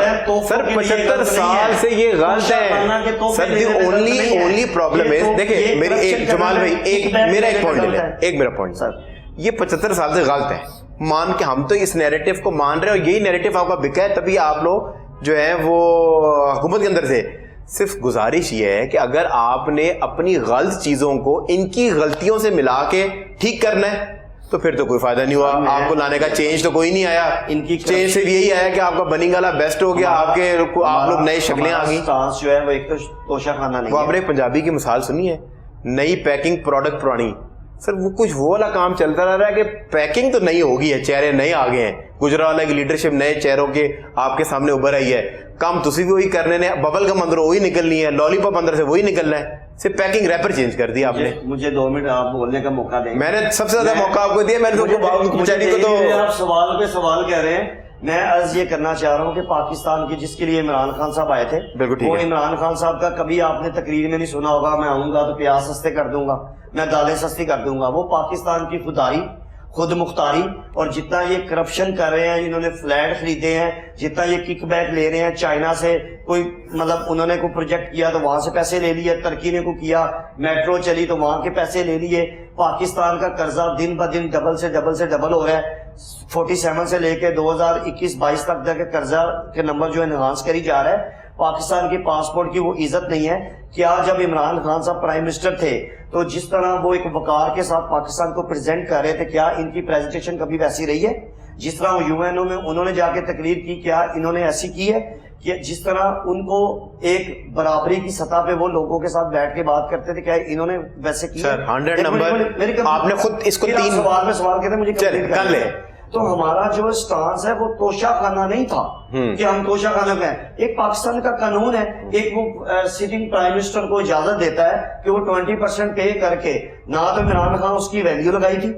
سر, 75 سال سے یہ غلط ہے سر. دی اونلی پرابلم ہے, دیکھیں میری ایک جمال بھائی میرا ایک پوائنٹ سر, یہ 75 سال سے غلط ہے مان کے, ہم تو اس نیریٹو کو مان رہے ہیں اور یہی نیریٹو آپ کا بکا ہے, تبھی آپ لوگ جو ہے وہ حکومت کے اندر سے. صرف گزارش یہ ہے کہ اگر آپ نے اپنی غلط چیزوں کو ان کی غلطیوں سے ملا کے ٹھیک کرنا ہے تو پھر تو کوئی فائدہ نہیں ہوا. آپ کو لانے کا چینج تو کوئی نہیں آیا. ان کی چینج سے یہی آیا کہ آپ کا بننگ والا بیسٹ ہو گیا, آپ لوگ نئی شکلیں آ گئی. جو ہے وہ ایک تو توشہ خانہ نہیں, وہ آپ نے پنجابی کی مثال سنی ہے, نئی پیکنگ پروڈکٹ پرانی. سر وہ کچھ وہ والا کام چلتا رہ رہا ہے کہ پیکنگ تو نئی ہو گئی ہے, چہرے نئے آ گئے ہیں, گجرالہ کی لیڈرشپ نئے چہروں کے آپ کے سامنے ابھر آئی ہے, کام تسی بھی وہی کرنے نے, ببل گم اندر وہی نکلنی ہے, لالی پاپ اندر سے وہی نکلنا ہے, صرف پیکنگ ریپر چینج کر دیا آپ نے. مجھے 2 منٹ آپ بولنے کا موقع دیں. میں نے سب سے زیادہ موقع آپ کو دیا, میں نے تو آپ سوال پہ سوال کہہ رہے ہیں. میں عرض یہ کرنا چاہ رہا ہوں کہ پاکستان کی جس کے لیے عمران خان صاحب آئے تھے, وہ عمران خان صاحب کا کبھی آپ نے تقریر میں نہیں سنا ہوگا میں آؤں گا تو پیاز سستے کر دوں گا, میں دالیں سستی کر دوں گا. وہ پاکستان کی خود مختاری اور جتنا یہ کرپشن کر رہے ہیں, انہوں نے فلیٹ خریدے ہیں, جتنا یہ کک بیک لے رہے ہیں چائنا سے, کوئی مطلب انہوں نے کوئی پروجیکٹ کیا تو وہاں سے پیسے لے لیے, ترکی نے کو کیا, میٹرو چلی تو وہاں کے پیسے لے لیے. پاکستان کا قرضہ دن بہ دن ڈبل سے ڈبل ہو رہا ہے. 47 سے لے کے 2021-22 تک کے قرضہ کے نمبر جو انہانس کری جا رہا ہے. پاکستان کی پاسپورٹ کی وہ عزت نہیں ہے. کیا جب عمران خان صاحب پرائم منسٹر تھے تو جس طرح وہ ایک وقار کے ساتھ پاکستان کو پریزنٹ کر رہے تھے, کیا ان کی پریزنٹیشن کبھی ویسی رہی ہے؟ جس طرح وہ UN میں انہوں نے جا کے تقریر کی, کیا انہوں نے ایسی کی ہے کہ جس طرح ان کو ایک برابری کی سطح پہ وہ لوگوں کے ساتھ بیٹھ کے بات کرتے تھے, کیا انہوں نے ویسے کی؟ سر 100 نمبر آپ نے خود اس کو 3 سوال میں سوال کہتے ہیں مجھے کر لے. تو ہمارا جو سٹانس ہے وہ توشہ خانہ نہیں تھا کہ ہم توشہ خانہ کا ہے. ایک پاکستان کا قانون ہے, ایک وہ سٹنگ پرائم منسٹر کو اجازت دیتا ہے کہ وہ 20% پے کر کے, نہ تو عمران خان اس کی ویلیو لگائی تھی,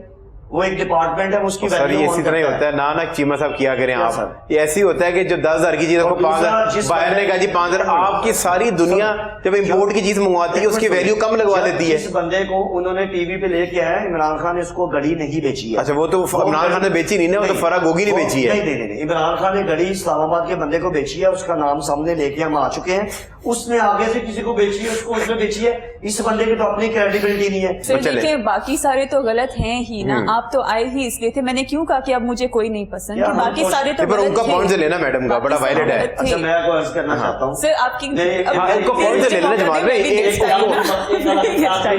وہ ایک ڈپارٹمنٹ ہے اس کی ویلیو. سر اسی طرح ہی ہوتا ہے, نہ چیمہ صاحب کیا کریں آپ, یہ ایسی ہوتا ہے کہ جو 10,000 کی چیز کو 5,000 باہر نے کہا جی 5,000, آپ کی ساری دنیا جب امپورٹ کی چیز منگواتی ہے اس کی ویلیو کم لگوا دیتی ہے. اس بندے کو انہوں نے ٹی وی پہ لے کے آیا, عمران خان نے اس کو گڑی نہیں بیچی ہے. اچھا وہ تو عمران خان نے بیچی نہیں نا, وہ تو فرح گوگی نے بیچی ہے. نہیں, عمران خان نے گڑی اسلام آباد کے بندے کو بیچی ہے, اس کا نام سامنے لے کے ہم آ چکے ہیں. اس نے آگے سے کسی کو بیچی ہے, اس کو اس نے بیچی ہے. اس بندے کی تو اپنی کریڈیبلٹی نہیں ہے. پھر دیکھیں باقی سارے تو غلط ہیں ہی نا, آپ تو آئے ہی اس لیے تھے. میں نے کیوں کہا کہ اب مجھے کوئی نہیں پسند, کہ باقی سارے تو پر ان کا پوائنٹ سے لینا میڈم کا بڑا وائلڈ ہے. اچھا میں کو عرض کرنا چاہتا ہوں سر آپ کی ان کو پوائنٹ سے لینا جمال بھائی, ایک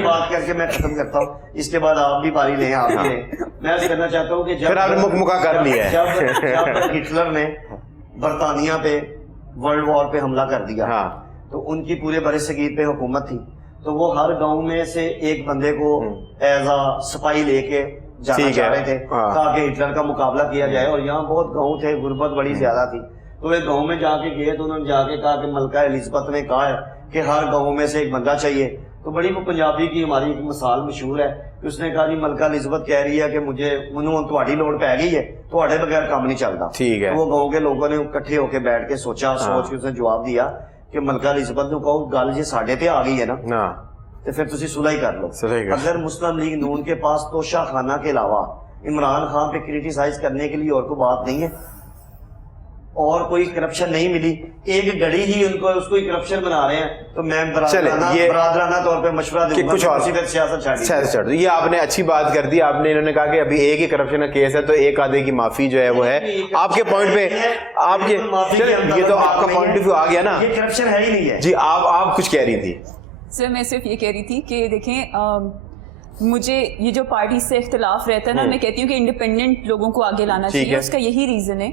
بات کر کے میں ختم کرتا ہوں, اس کے بعد آپ بھی باری لیں. آپ بھی میں عرض کرنا چاہتا ہوں کہ جب مکہ کر لیا ہے, جب ہٹلر نے برطانیہ پہ ورلڈ وار پہ حملہ کر دیا تو ان کی پورے برِ صغیر پہ حکومت تھی, تو وہ ہر گاؤں میں سے ایک بندے کو ایز اے سپاہی لے کے جانا چاہ رہے تھے تاکہ ہٹلر کا مقابلہ کیا جائے. اور یہاں بہت گاؤں تھے, غربت بڑی زیادہ تھی, تو ایک گاؤں میں جا کے گئے تو انہوں نے جا کے کہا کہ ملکہ الزبتھ نے کہا ہے کہ ہر گاؤں میں سے ایک بندہ چاہیے. تو بڑی وہ پنجابی کی ہماری ایک مثال مشہور ہے کہ اس نے کہا جی ملکہ الزبتھ کہہ رہی ہے کہ مجھے تہاڈی لوڑ پی گئی ہے, تہاڈے بغیر کام نہیں چلتا. وہ گاؤں کے لوگوں نے اکٹھے ہو کے بیٹھ کے سوچا, سوچ کے اس نے جواب دیا کہ ملکہ الزبتھ نے کہو گل جی ساڈے تے آ گئی ہے نا تو پھر تسی صلح ہی کر لو. اگر مسلم لیگ نون کے پاس توشہ خانہ کے علاوہ عمران خان پہ کریٹیسائز کرنے کے لیے اور کوئی بات نہیں ہے, اور کوئی کرپشن نہیں ملی, ایک گھڑی ہی ان کو اس کو کرپشن بنا رہے ہیں, تو میں برادرانہ طور پہ مشورہ دوں گا کچھ اور سیاست چھاڑ. یہ آپ نے اچھی بات کر دی, آپ نے انہوں نے کہا کہ ابھی ایک ہی کرپشن کا کیس ہے تو ایک آدھے کی معافی جو ہے وہ ہے. آپ کے پوائنٹ پہ آپ کے یہ تو آپ کا پوائنٹ آف ویو آ گیا نا, یہ کرپشن ہے ہی نہیں ہے. جی آپ کچھ کہہ رہی تھی. سر میں صرف یہ کہہ رہی تھی کہ دیکھیں مجھے یہ جو پارٹی سے اختلاف رہتا ہے نا, میں کہتی ہوں کہ انڈیپینڈنٹ لوگوں کو آگے لانا چاہیے. اس کا یہی ریزن ہے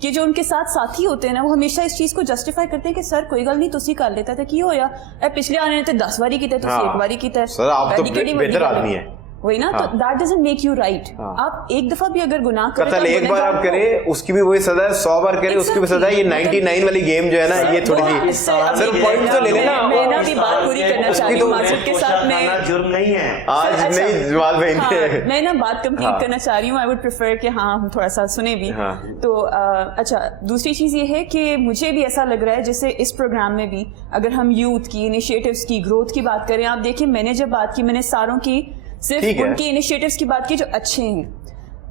کہ جو ان کے ساتھ ساتھی ہوتے ہیں نا, وہ ہمیشہ اس چیز کو جسٹیفائی کرتے ہیں کہ سر کوئی گل نہیں تسی کر لیتا تھا, کی ہویا پچھلے آنے نے تو 10 باری کیتا ہے, تسی ایک باری کیتا ہے. سر آپ تو بہتر آدمی ہیں, وہی نا, تو that doesn't make you right. آپ ایک دفعہ بھی اگر گناہ کریں, قتل ایک بار آپ کریں اس کی بھی وہی سزا ہے, 100 بار کریں اس کی بھی سزا ہے. یہ 99 والی گیم جو ہے نا, یہ تھوڑی سی سر پوائنٹ تو لے لیں نا. میں نا بھی بات پوری کرنا چاہتی ہوں ماسد کے ساتھ. میں جرم نہیں ہے آج نہیں جوال بہن کے, میں نا بات کمپلیٹ کرنا چاہ رہی ہوں. آئی وڈ پریفر کہ ہاں ہم تھوڑا سا سنیں بھی. تو اچھا, دوسری چیز یہ ہے کہ مجھے بھی ایسا لگ رہا ہے جیسے اس پروگرام میں بھی اگر ہم یوتھ کی انیشیٹوز کی گروتھ کی بات کریں, آپ دیکھیں میں نے جب بات کی, میں نے ساروں کی صرف ان کی انیشیٹوز کی بات کی جو اچھے ہیں.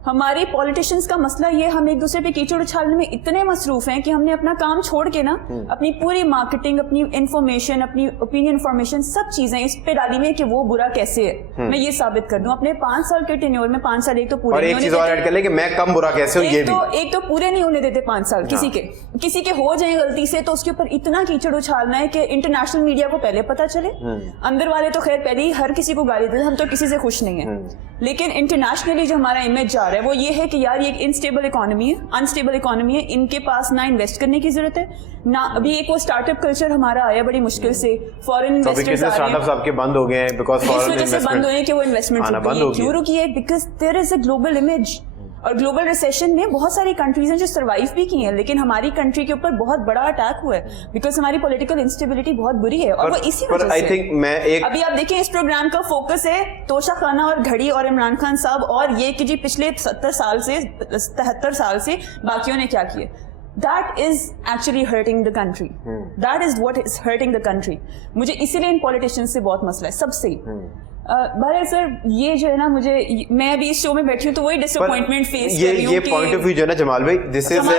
ہماری پولیٹیشینز کا مسئلہ یہ, ہم ایک دوسرے پہ کیچڑ اچھالنے میں اتنے مصروف ہیں کہ ہم نے اپنا کام چھوڑ کے نا اپنی پوری مارکیٹنگ, اپنی انفارمیشن, اپنی اوپینین انفارمیشن, سب چیزیں اس پہ ڈالی ہوئی ہے کہ وہ برا کیسے ہے. میں یہ ثابت کر دوں اپنے 5 سال کے ٹینیور میں, 5 سال ایک تو پورے, اور ایک چیز اور ایڈ کر لیں کہ میں کم برا کیسے ہوں, یہ بھی ایک تو پورے نہیں ہونے دیتے 5 سال کسی کے ہو جائیں غلطی سے, تو اس کے اوپر اتنا کیچڑ اچھالنا ہے کہ انٹرنیشنل میڈیا کو پہلے پتا چلے. اندر والے تو خیر پہلے ہی ہر کسی کو گالی دیتے, ہم تو کسی سے خوش نہیں ہیں, لیکن انٹرنیشنلی جو ہمارا امیج جا رہا ہے وہ یہ ہے کہ یار یہ ایک انسٹیبل اکانومی ہے, انسٹیبل اکانومی ہے, ان کے پاس نہ انویسٹ کرنے کی ضرورت ہے نہ, ابھی ایک وہ اسٹارٹ اپ کلچر ہمارا آیا بڑی مشکل سے, فورن انویسٹرز آ رہے ہیں, آپ کے بند ہو گئے ہیں بیکاز اس وجہ سے بند ہوئے کہ وہ انویسٹمنٹ کیوں رکی ہے, because there is a global image. اور گلوبل ریسیشن میں بہت ساری کنٹریز ہیں جو سروائیو بھی کی ہیں, لیکن ہماری کنٹری کے اوپر بہت بڑا اٹیک ہوا ہے بیکاز ہماری پولیٹیکل انسٹیبلٹی بہت بری ہے, اور وہ اسی وجہ سے. ابھی آپ دیکھیں اس پروگرام کا فوکس ہے توشہ خانہ اور گھڑی اور عمران خان صاحب, اور یہ کہ جی پچھلے 73 سال سے باقیوں نے کیا کیا. That is actually hurting the country. That is what is hurting the country. مجھے اسی لیے ان پولیٹیشینز سے بہت مسئلہ ہے سب سے. بہرحال سر یہ جو ہے نا, میں ابھی اس شو میں بیٹھی ہوں تو وہی ڈس اپوائنٹمنٹ فیس کر رہی ہوں. یہ پوائنٹ آف ویو جو ہے نا جمال بھائی, this is a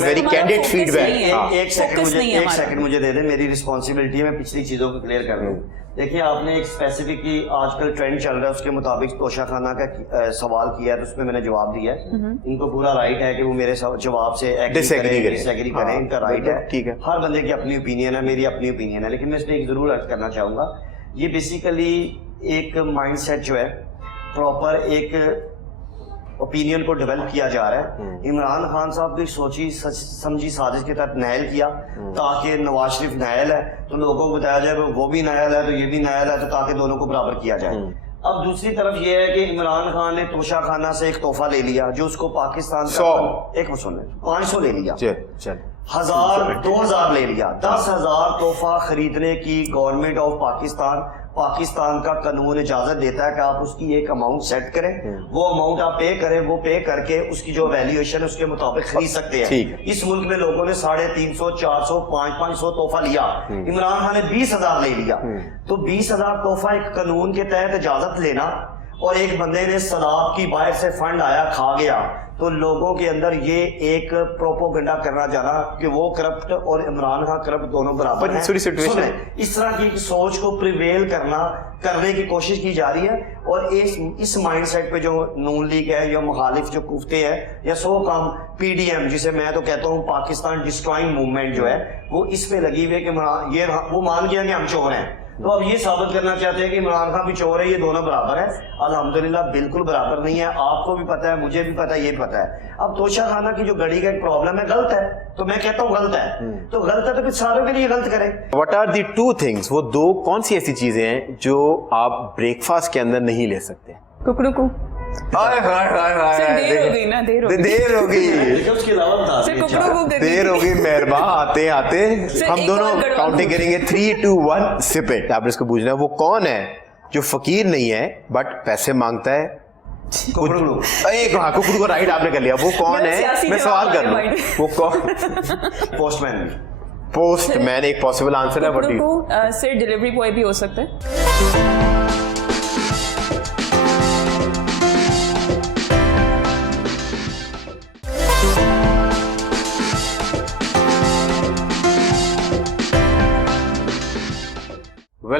very candid feedback. ایک سیکنڈ مجھے دے دیں, میری رسپانسبلٹی ہے, میں پچھلی چیزوں کو کلیئر کر دوں. دیکھیے آپ نے ایک اسپیسیفک کی آج کل ٹرینڈ چل رہا ہے, اس کے مطابق توشہ خانہ کا سوال کیا ہے تو اس میں نے جواب دیا ہے. ان کو پورا رائٹ ہے کہ وہ میرے جواب سے ڈس ایگری کریں, ان کا رائٹ ہے. ٹھیک ہے, ہر بندے کی اپنی اوپینین ہے, میری اپنی اوپینین ہے, لیکن میں اس پہ ایک ضرور عرض کرنا چاہوں گا. یہ بیسیکلی ایک مائنڈ سیٹ جو ہے پراپر ایک اوپینین کو ڈیولپ کیا جا رہا ہے. عمران خان صاحب کی سوچی سمجھی سازش کے تحت نائل کیا تاکہ نواز شریف نائل ہے تو لوگوں کو بتایا جائے وہ بھی نائل ہے تو یہ بھی نائل ہے, تو تاکہ دونوں کو برابر کیا جائے. اب دوسری طرف یہ ہے کہ عمران خان نے توشہ خانہ سے ایک تحفہ لے لیا جو اس کو پاکستان کا 500 لے لیا, 1000 2000 لے لیا, 10,000 تحفہ خریدنے کی گورنمنٹ آف پاکستان کا قانون اجازت دیتا ہے کہ آپ اس کی ایک اماؤنٹ سیٹ کریں, وہ اماؤنٹ آپ پے کریں, وہ پے کر کے اس کی جو ویلیویشن ہے اس کے مطابق خرید سکتے ہیں. اس ملک میں لوگوں نے 350 400 500 تحفہ لیا, عمران خان نے 20,000 لے لیا. تو 20,000 تحفہ ایک قانون کے تحت اجازت لینا, اور ایک بندے نے سلاب کی باہر سے فنڈ آیا کھا گیا, تو لوگوں کے اندر یہ ایک پروپوگنڈا کرنا جانا کہ وہ کرپٹ اور عمران خان کرپٹ دونوں برابر ہیں. اس طرح کی سوچ کو پریویل کرنے کی کوشش کی جا رہی ہے, اور اس مائنڈ سیٹ پہ جو نون لیگ ہے یا مخالف جو کوفتے ہیں یا سو کام پی ڈی ایم جسے میں تو کہتا ہوں پاکستان ڈسٹرائنگ موومنٹ جو ہے, وہ اس پہ لگی ہوئی کہ یہ وہ مان گیا کہ ہم چور ہیں, تو اب یہ ثابت کرنا چاہتے ہیں کہ عمران خان بھی چور ہے, یہ دونوں برابر ہیں. الحمدللہ بالکل برابر نہیں ہے, آپ کو بھی پتا ہے, مجھے بھی پتا ہے, یہ بھی پتا ہے. اب توشہ خانہ کی جو گڑی کا ایک پرابلم ہے, غلط ہے تو میں کہتا ہوں غلط ہے, تو غلط ہے تو پھر ساروں کے لیے غلط کریں. What are the two things, وہ دو کون سی ایسی چیزیں ہیں جو آپ بریک فاسٹ کے اندر نہیں لے سکتے؟ ککڑو دیر ہوگی مہربان, آتے ہم دونوں کاؤنٹنگ کریں گے 3 2 1 سپ اٹ. آپ نے اس کو پوچھنا ہے وہ کون ہے جو فقیر نہیں ہے بٹ پیسے مانگتا ہے. ککڑو کو رائٹ آپ نے کر لیا, وہ کون ہے, میں سوال کر لوں, وہ کون؟ پوسٹ مین ایک پاسبل آنسر ہے, بٹ صرف ڈیلیوری بوائے بھی ہو سکتا ہے.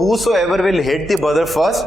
whosoever will hit the buzzer first,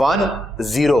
1-0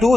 2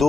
2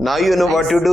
Now you know what to do.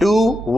2,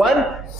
1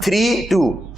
3, 2.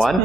1.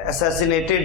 assassinated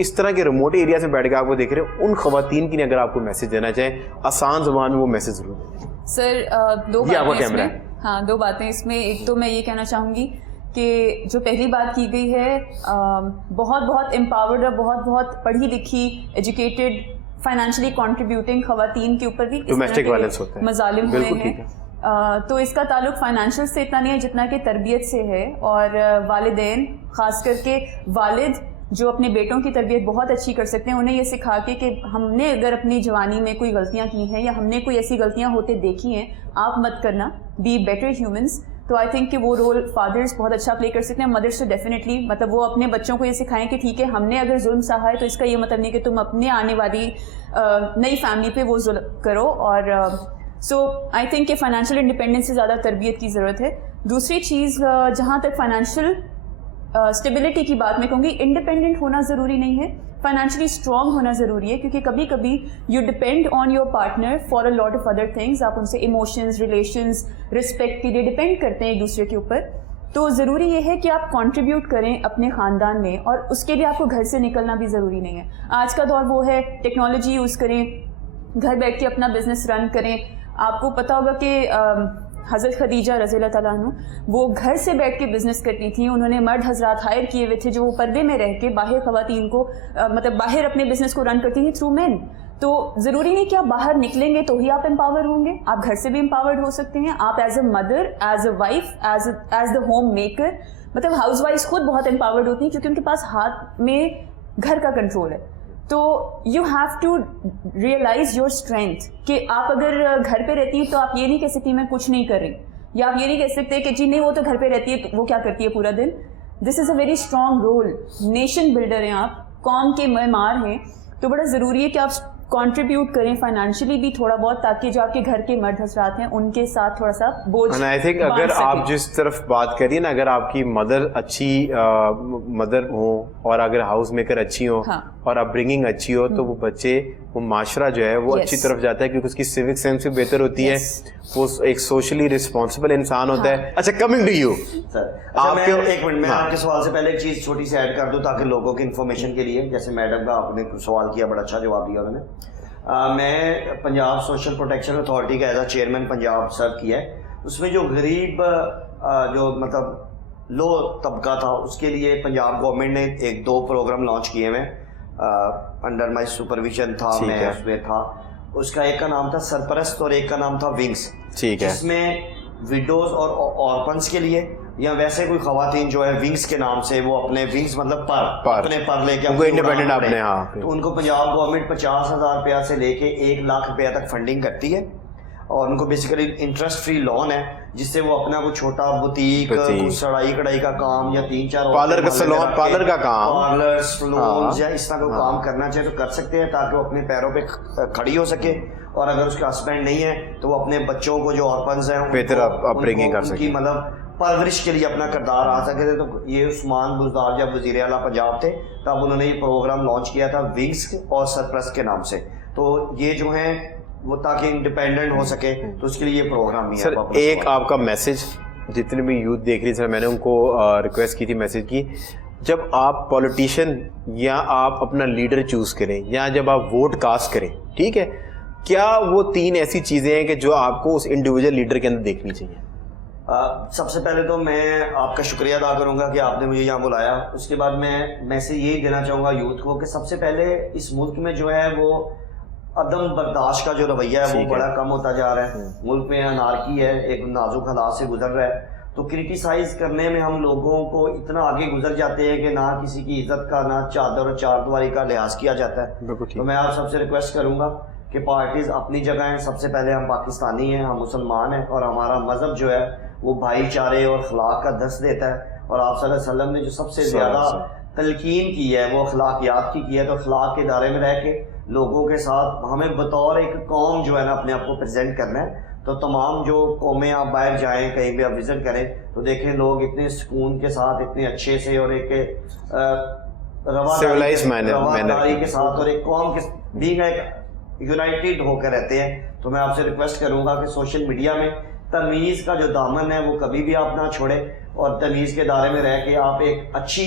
اس طرح کے ریموٹ ایریا سے بیٹھ کے آپ کو دیکھ رہے ہیں, ان خواتین کے لیے اگر آپ کو میسج دینا چاہیں آسان زبان میں, وہ میسج ضرور دیں. سر دو باتیں اس میں. ایک تو میں یہ کہنا چاہوں گی کہ جو پہلی بات کی گئی ہے, بہت امپاورڈ اور بہت پڑھی لکھی ایجوکیٹڈ فائنینشلی کنٹریبیوٹنگ خواتین کے اوپر بھی ڈومیسٹک وائلنس ہوتا ہے, مظالم ہوئے ہیں. تو اس کا تعلق فائنینشیل سے اتنا نہیں ہے جتنا کہ تربیت سے ہے. اور والدین, خاص کر کے والد جو اپنے بیٹوں کی تربیت بہت اچھی کر سکتے ہیں, انہیں یہ سکھا کے کہ ہم نے اگر اپنی جوانی میں کوئی غلطیاں کی ہیں یا ہم نے کوئی ایسی غلطیاں ہوتے دیکھی ہیں, آپ مت کرنا, بی بیٹر ہیومنس. تو آئی تھنک کہ وہ رول فادرز بہت اچھا پلے کر سکتے ہیں. مدرس تو ڈیفینیٹلی, مطلب وہ اپنے بچوں کو یہ سکھائیں کہ ٹھیک ہے ہم نے اگر ظلم سہا ہے تو اس کا یہ مطلب نہیں کہ تم اپنے آنے والی نئی فیملی پہ وہ ظلم کرو. اور سو آئی تھنک کہ فائنینشیل انڈیپینڈنس سے زیادہ تربیت کی ضرورت ہے. دوسری چیز, جہاں تک فائنینشیل اسٹیبلٹی کی بات میں کہوں گی, انڈیپینڈنٹ ہونا ضروری نہیں ہے, فائنینشلی اسٹرانگ ہونا ضروری ہے. کیونکہ کبھی کبھی you depend on your partner for a lot of other things. آپ ان سے ایموشنز, ریلیشنز, رسپیکٹ کے لیے ڈپینڈ کرتے ہیں ایک دوسرے کے اوپر. تو ضروری یہ ہے کہ آپ کنٹریبیوٹ کریں اپنے خاندان میں, اور اس کے لیے آپ کو گھر سے نکلنا بھی ضروری نہیں ہے. آج کا دور وہ ہے, ٹیکنالوجی یوز کریں, گھر بیٹھ کے اپنا بزنس رن کریں. آپ کو پتہ ہوگا کہ حضرت خدیجہ رضی اللہ تعالیٰ عنہ وہ گھر سے بیٹھ کے بزنس کرتی تھیں. انہوں نے مرد حضرات ہائر کیے ہوئے تھے جو وہ پردے میں رہ کے باہر خواتین کو مطلب باہر اپنے بزنس کو رن کرتی تھیں تھرو مین. تو ضروری نہیں کہ آپ باہر نکلیں گے تو ہی آپ امپاور ہوں گے, آپ گھر سے بھی امپاورڈ ہو سکتے ہیں. آپ as a mother, as a wife, as the home maker, مطلب ہاؤس وائف خود بہت امپاورڈ ہوتی ہیں کیونکہ ان کے پاس ہاتھ میں گھر کا کنٹرول ہے. تو you have to realize your strength کہ آپ اگر گھر پہ رہتی ہیں تو آپ یہ نہیں کہہ سکتی میں کچھ نہیں کر رہی, یا آپ یہ نہیں کہہ سکتے کہ جی نہیں وہ تو گھر پہ رہتی ہے تو وہ کیا کرتی ہے پورا دن. This is a very strong role. Nation builder ہیں آپ, قوم کے معمار ہیں, تو بڑا ضروری ہے کہ آپ کنٹریبیوٹ کریں فائنینشلی بھی تھوڑا بہت, تاکہ جو آپ کے گھر کے مرد حضرات ہیں ان کے ساتھ تھوڑا سا بوجھ. آئی تھنک اگر آپ جس طرف بات کریے نا, اگر آپ کی مدر اچھی مدر ہوں اور اگر ہاؤس میکر اچھی ہوں اور اپ برنگنگ اچھی ہو, تو وہ بچے, وہ معاشرہ جو ہے وہ اچھی طرف جاتا ہے, کیونکہ اس کی سیوک سینس بھی بہتر ہوتی ہے, وہ ایک سوشلی رسپانسبل انسان ہوتا ہے. اچھا, کمنگ ٹو یو سر, ایک منٹ میں آپ کے سوال سے پہلے ایک چیز چھوٹی سی ایڈ کر دوں تاکہ لوگوں کی انفارمیشن کے لیے. جیسے میڈم کا آپ نے سوال کیا, بڑا اچھا جواب دیا انہوں نے. میں پنجاب سوشل پروٹیکشن اتھارٹی کا ایز اے چیئرمین پنجاب سرو کیا ہے. اس میں جو غریب جو مطلب لو طبقہ تھا اس کے لیے پنجاب گورنمنٹ نے 1-2 پروگرام لانچ کیے ہوئے, انڈر مائی سپرویژن تھا, میں اس میں تھا. اس کا ایک کا نام تھا سرپرست اور ایک کا نام تھا ونگس, جس میں وڈوز اور آرپنس کے لیے یا ویسے کوئی خواتین جو ہے ونگس کے نام سے, وہ اپنے ونگس مطلب اپنے پر لے کے انڈیپینڈنٹ اپنے, تو ان کو پنجاب گورنمنٹ 50,000 روپیہ سے لے کے 1 لاکھ روپیہ تک فنڈنگ کرتی ہے. اور ان کو بیسیکلی انٹرسٹ فری لون ہے, جس سے وہ اپنا کوئی چھوٹا بوتیک, سڑائی کڑائی کا کام یا 3-4 پارلر کا سلون, پارلر کا کام, پارلر سلون یا اس طرح کا کام کرنا چاہے تو کر سکتے ہیں, تاکہ وہ اپنے پیروں پہ کھڑی ہو سکے. اور اگر اس کا ہسبینڈ نہیں ہے تو وہ اپنے بچوں کو جو آرپنز ہیں بہتر اپبرنگنگ کر سکے, مطلب پرورش کے لیے اپنا کردار آ سکے. تو یہ عثمان بزدار جب وزیر اعلیٰ پنجاب تھے تب انہوں نے یہ پروگرام لانچ کیا تھا ونگس اور سرپرست کے نام سے. تو یہ جو ہیں وہ تاکہ انڈیپینڈنٹ ہو سکے, تو اس کے لیے یہ پروگرام ہی ہے. سر, ایک آپ کا میسج, جتنے بھی یوتھ دیکھ رہی, سر میں نے ان کو ریکویسٹ کی تھی میسج کی, جب آپ پولیٹیشین یا آپ اپنا لیڈر چوز کریں یا جب آپ ووٹ کاسٹ کریں, ٹھیک ہے, کیا وہ 3 ایسی چیزیں ہیں کہ جو آپ کو اس انڈیویجول لیڈر کے اندر دیکھنی چاہیے؟ سب سے پہلے تو میں آپ کا شکریہ ادا کروں گا کہ آپ نے مجھے یہاں بلایا. اس کے بعد میں میسج یہی دینا چاہوں گا یوتھ کو کہ سب سے پہلے اس ملک میں جو ہے وہ عدم برداشت کا جو رویہ ہے وہ بڑا کم ہوتا جا رہا ہے. ملک میں انارکی ہے, ایک نازک حالات سے گزر رہا ہے, تو کرٹیسائز کرنے میں ہم لوگوں کو اتنا آگے گزر جاتے ہیں کہ نہ کسی کی عزت کا, نہ چادر اور چاردواری کا لحاظ کیا جاتا ہے. تو میں آپ سب سے ریکویسٹ کروں گا کہ پارٹیز اپنی جگہ ہیں. سب سے پہلے ہم پاکستانی ہیں, ہم مسلمان ہیں, اور ہمارا مذہب جو ہے وہ بھائی چارے اور اخلاق کا درس دیتا ہے. اور آپ صلی اللہ علیہ وسلم نے جو سب سے زیادہ تلقین کی ہے وہ اخلاقیات کی ہے. تو اخلاق کے دائرے میں رہ کے لوگوں کے ساتھ ہمیں بطور ایک قوم جو ہے نا اپنے آپ کو پریزنٹ کرنا ہے. تو تمام جو قومیں آپ باہر جائیں, کہیں بھی آپ وزٹ کریں, تو دیکھیں لوگ اتنے سکون کے ساتھ, اتنے اچھے سے اور ایک رواداری کے ساتھ اور ایک قوم کے بینگ ایک یونائٹیڈ ہو کر رہتے ہیں. تو میں آپ سے ریکویسٹ کروں گا کہ سوشل میڈیا میں تمیز کا جو دامن ہے وہ کبھی بھی آپ نہ چھوڑیں, اور تمیز کے دائرے میں رہ کے آپ ایک اچھی